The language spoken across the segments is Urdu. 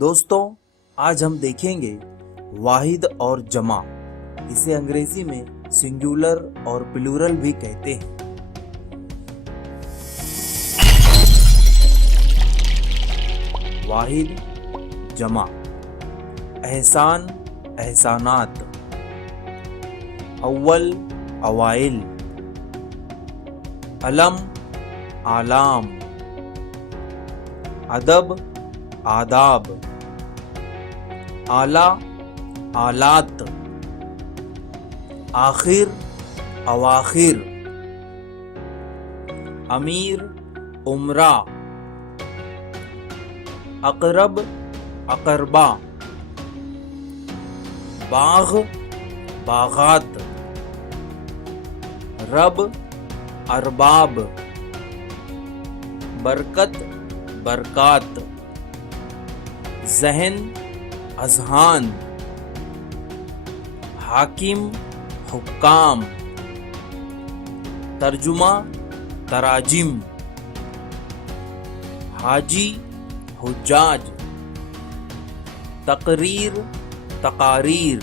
دوستوں آج ہم دیکھیں گے واحد اور جمع، اسے انگریزی میں سنگولر اور پلورل بھی کہتے ہیں۔ واحد، جمع، احسان، احسانات، اول، اوائل، علم، اعلام، ادب، آداب، اعلیٰ، آلات، آخر، اواخر، امیر، امراء، اقرب، اقربا، باغ، باغات، رب، ارباب، برکت، برکات، ذہن، اذہان، حاکم، حکام، ترجمہ، تراجم، حاجی، حجاج، تقریر، تقاریر،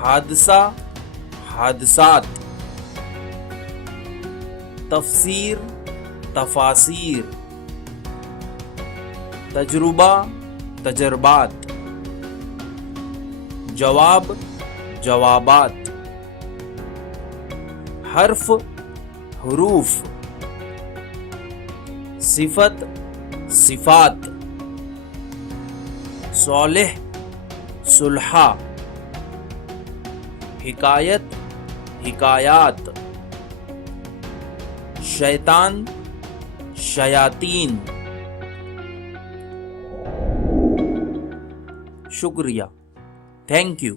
حادثہ، حادثات، تفسیر، تفاسیر، تجربہ، تجربات، جواب، جوابات، حرف، حروف، صفت، صفات، صالح، صلحاء، حکایت، حکایات، شیطان، شیاطین۔ شکریہ، تھینک یو۔